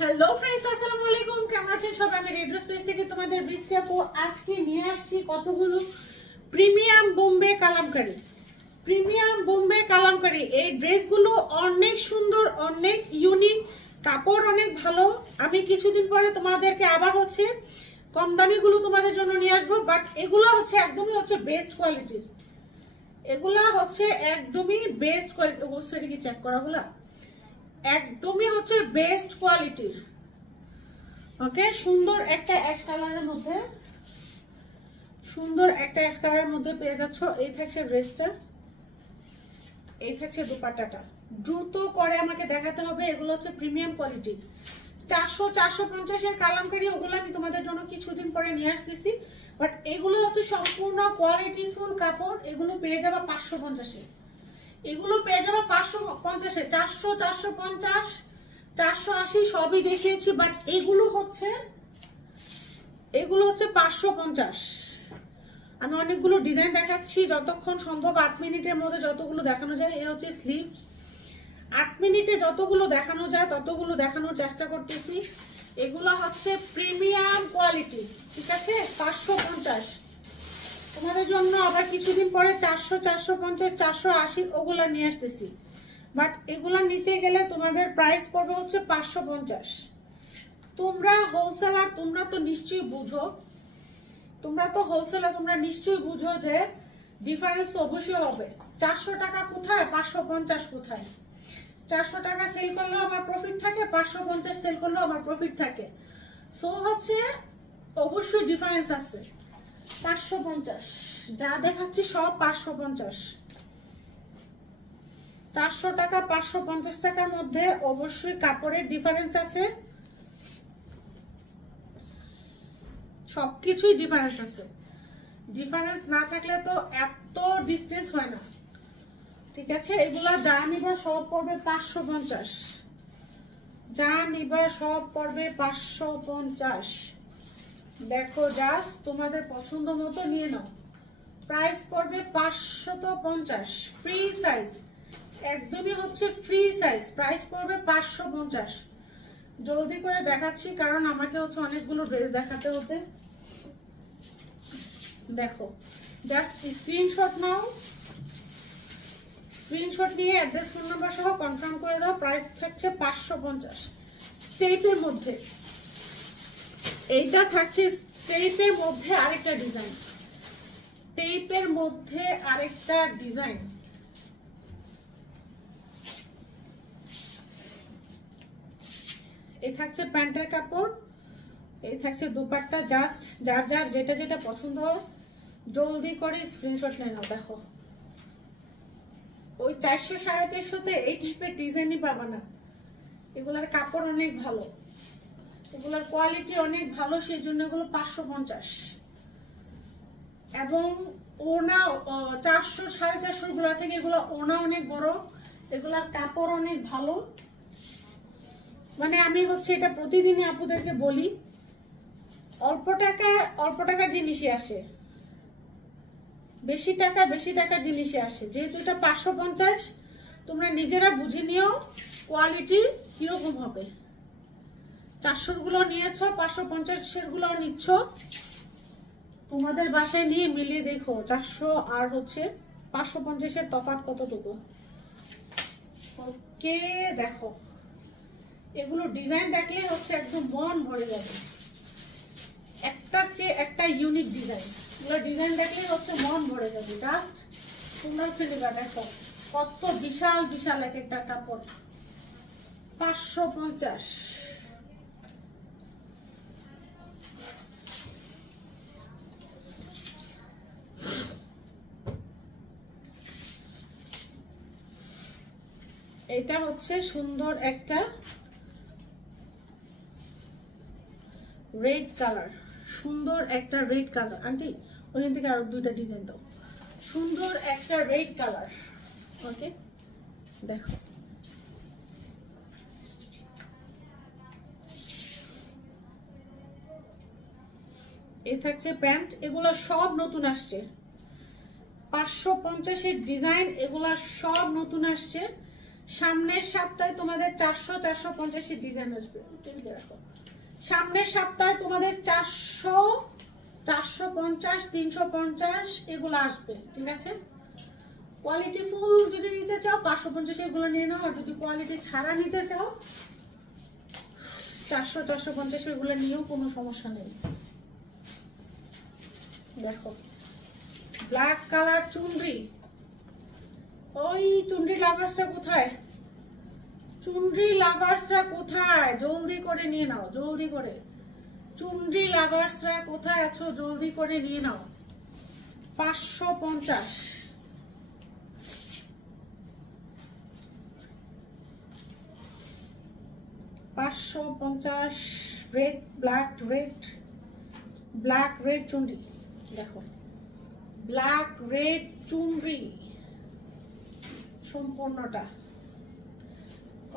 Hello friends, আসসালামু আলাইকুম। কেমন আছেন সবাই? আমি রেড রোজ পেজ থেকে তোমাদের বৃষ্টি আপু আজকে নিয়ে আসছি কতগুলো প্রিমিয়াম বোম্বে কালামকারী। এই ড্রেসগুলো অনেক সুন্দর, অনেক ইউনিক, কাপড় অনেক ভালো। আমি কিছুদিন পরে তোমাদেরকে আবার কম দামিগুলো তোমাদের জন্য নিয়ে আসবো, বাট এগুলো একদমই বেস্ট কোয়ালিটির। এগুলা একদমই বেস্ট কোয়ালিটি। অবশ্যই কি চেক করাগুলা একদমই বেস্ট কোয়ালিটির। ওকে, সুন্দর একটা অ্যাশ কালারের মধ্যে পেয়ে যাচ্ছ। এই থাকছে ড্রেসটা, এই থাকছে দুপাট্টাটা। দ্রুত করে আমাকে দেখাতে হবে। এগুলো প্রিমিয়াম কোয়ালিটি, 400-450 এর কালামকারী। ওগুলো আমি তোমাদের জন্য কিছুদিন পরে নিয়ে আসতেছি, বাট এগুলো সম্পূর্ণ কোয়ালিটি ফুল কাপড়। এগুলো পেয়ে যাবে 550-এ, এগুলো পেয়ে যাবে 550-এ। 400, 450, 480 সবই দেখিয়েছি, বাট এগুলো 550। আমি অনেকগুলো ডিজাইন দেখাচ্ছি, যতক্ষণ সম্ভব 8 মিনিটের মধ্যে যতগুলো দেখানো যায়। এ স্লিভ, 8 মিনিটে যতগুলো দেখানো যায় ততগুলো দেখানোর চেষ্টা করতেছি। এগুলো প্রিমিয়াম কোয়ালিটি, ঠিক আছে? 550 তোমাদের জন্য। আবার কিছুদিন পরে 400, 450, 480 ওগুলা নিয়ে আসতেছি, বাট এগুলা নিতে গেলে তোমাদের প্রাইস পড়বে 550। তোমরা হোলসেলার, তোমরা তো নিশ্চয়ই বুঝো, তোমরা নিশ্চয়ই বুঝো যে ডিফারেন্স তো অবশ্যই হবে। 400 টাকা কোথায়, 550 কোথায়। 400 টাকা সেল করলেও আমার প্রফিট থাকে, 550 সেল করলেও আমার প্রফিট থাকে। সো অবশ্যই ডিফারেন্স আছে। 550 যা দেখাচ্ছি সব 550। 400 টাকা 550 টাকার মধ্যে অবশ্যই কাপড়ের ডিফারেন্স আছে, সবকিছুই ডিফারেন্স আছে। ডিফারেন্স না থাকলে তো এত ডিস্টেন্স হয় না, ঠিক আছে? এগুলা যা নিবা সব পড়বে 550, যা নিবা সব পড়বে 550। দেখো, জাস্ট তোমাদের পছন্দ মতো নিয়ে নাও। প্রাইস পড়বে 550, ফ্রি সাইজ, একদমই ফ্রি সাইজ। প্রাইস পড়বে 550। জলদি করে দেখাচ্ছি, কারণ আমাকে অনেকগুলো ড্রেস দেখাতে হবে। দেখো, জাস্ট স্ক্রিনশট নাও, স্ক্রিনশট নিয়ে অ্যাড্রেস, ফোন নাম্বার সহ কনফার্ম করে দাও। প্রাইস থাকছে 550। স্টেপের মধ্যে এইটা থাকছে, স্টেপের মধ্যে আরেকটা ডিজাইন, টেপের মধ্যে আরেকটা ডিজাইন। এই থাকছে প্যান্টের কাপড়, এই থাকছে দুপাট্টা। জাস্ট যার যার যেটা যেটা পছন্দ হয় জলদি করে স্ক্রিনশট নিয়ে নাও। দেখো, ওই 400-450-তে এই টাইপের ডিজাইনই পাবা না। এগুলার কাপড় অনেক ভালো, এগুলার কোয়ালিটি অনেক ভালো, সেই জন্য এগুলো 550। এবং ওনা 400-450 গুলা থেকে এগুলো ওনা অনেক বড়, এগুলার কাপড় অনেক ভালো। মানে আমি এটা প্রতিদিনই আপুদেরকে বলি, অল্প টাকার জিনিসই আসে, বেশি টাকার জিনিসই আসে। যেহেতু এটা 550, তোমরা নিজেরা বুঝে নিও কোয়ালিটি কিরকম হবে। 400 গুলো নিয়েছ, 550 গুলো নিচ্ছ, তোমাদের বাসায় নিয়ে মিলিয়ে দেখো 400 আর 550-এর তফাৎ কতটুকু। ওকে, দেখো, এগুলো ডিজাইন দেখলে একদম মন ভরে যাবে। একটার চেয়ে একটা ইউনিক ডিজাইন, এগুলো ডিজাইন দেখলে মন ভরে যাবে। জাস্ট তোমরা নিবা। দেখো কত বিশাল বিশাল এক একটা কাপড়। 550। এটা সুন্দর একটা রেড কালার, সুন্দর একটা রেড কালার। আন্টি ওখান থেকে আরো দুইটা ডিজাইন দাও। সুন্দর একটা রেড কালার। ওকে, দেখো, এই থাকছে প্যান্ট। এগুলো সব নতুন আসছে, 550-এর ডিজাইন, এগুলা সব নতুন আসছে। সামনের সপ্তাহে তোমাদের 400 450 ডিজাইন আসবে। সামনের সপ্তাহে তোমাদের 400 450 350 এগুলো আসবে, ঠিক আছে। কোয়ালিটি ফুল যদি নিতে চাও 550 এগুলো নিয়ে নাও, আর যদি কোয়ালিটি ছাড়া নিতে চাও 400 450 এগুলো নিয়েও কোনো সমস্যা নেই। দেখো ব্ল্যাক কালার চুনরি, ওই চুনরি লাভার্সরা কোথায়? চুনরি লাভার্সরা কোথায়? জলদি করে নিয়ে নাও, জলদি করে। চুনরি লাভার্সরা কোথায় আছো? জলদি করে নিয়ে নাও। 550, 550 red black red, black red চুনরি। দেখো ব্ল্যাক রেড চুনরি সম্পূর্ণটা।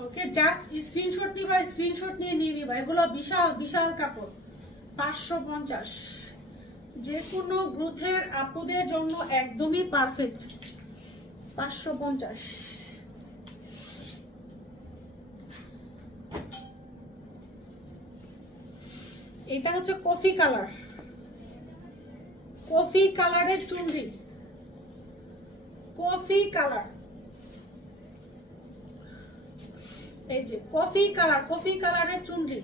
ওকে, জাস্ট স্ক্রিনশট নিবা, স্ক্রিনশট নিয়ে নিবা। এগুলো বিশাল বিশাল কাপড়। 550, যে কোনো গ্রোথের আপুদের জন্য একদমই পারফেক্ট। 550। এটা হচ্ছে কফি কালার, কফি কালারের চুনরি, কফি কালার। এই যে কফি কালার, কফি কালারের চুনরি।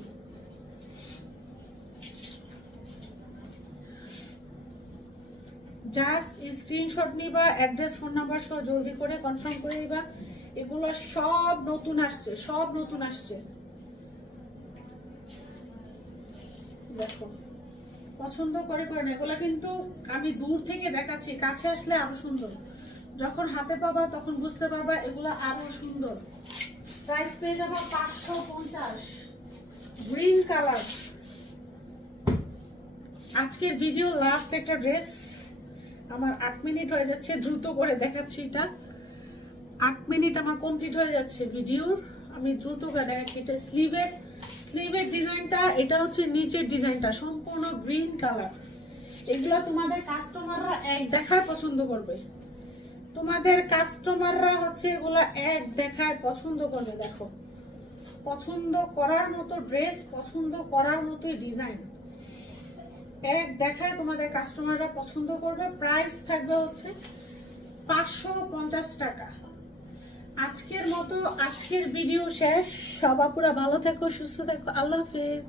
জাস্ট স্ক্রিনশট নিবা, অ্যাড্রেস ফোন নাম্বার সহ জলদি করে কনফার্ম করে দিবা। এগুলো সব নতুন আসছে, সব নতুন আসছে। দেখো পছন্দ করে না, এগুলো কিন্তু আমি দূর থেকে দেখাচ্ছি, কাছে আসলে আরো সুন্দর। যখন হাতে পাবা তখন বুঝতে পারবা এগুলো আরো সুন্দর। প্রাইস পেয়ে যাবো 550। Green colour. আজকের ভিডিও লাস্ট একটা ড্রেস, আমার 8 মিনিট হয়ে যাচ্ছে, দ্রুত করে দেখাচ্ছি। এটা 8 মিনিট আমার কমপ্লিট হয়ে যাচ্ছে ভিডিওর, আমি দ্রুত করে দেখাচ্ছি। এটা স্লিভের ডিজাইনটা, এটা হচ্ছে নিচের ডিজাইনটা, সম্পূর্ণ গ্রিন কালার। এগুলো তোমাদের কাস্টমাররা এক দেখায় পছন্দ করবে, তোমাদের কাস্টমাররা হচ্ছে এগুলো এক দেখায় পছন্দ করবে। দেখো পছন্দ করার মতো ড্রেস, পছন্দ করার মতো ডিজাইন, এক দেখায় তোমাদের কাস্টমাররা পছন্দ করবে। প্রাইস থাকবে হচ্ছে 550 টাকা। আজকের মতো আজকের ভিডিও শেষ। সবাই পুরো ভালো থেকো, সুস্থ থেকো, আল্লাহ হাফেজ।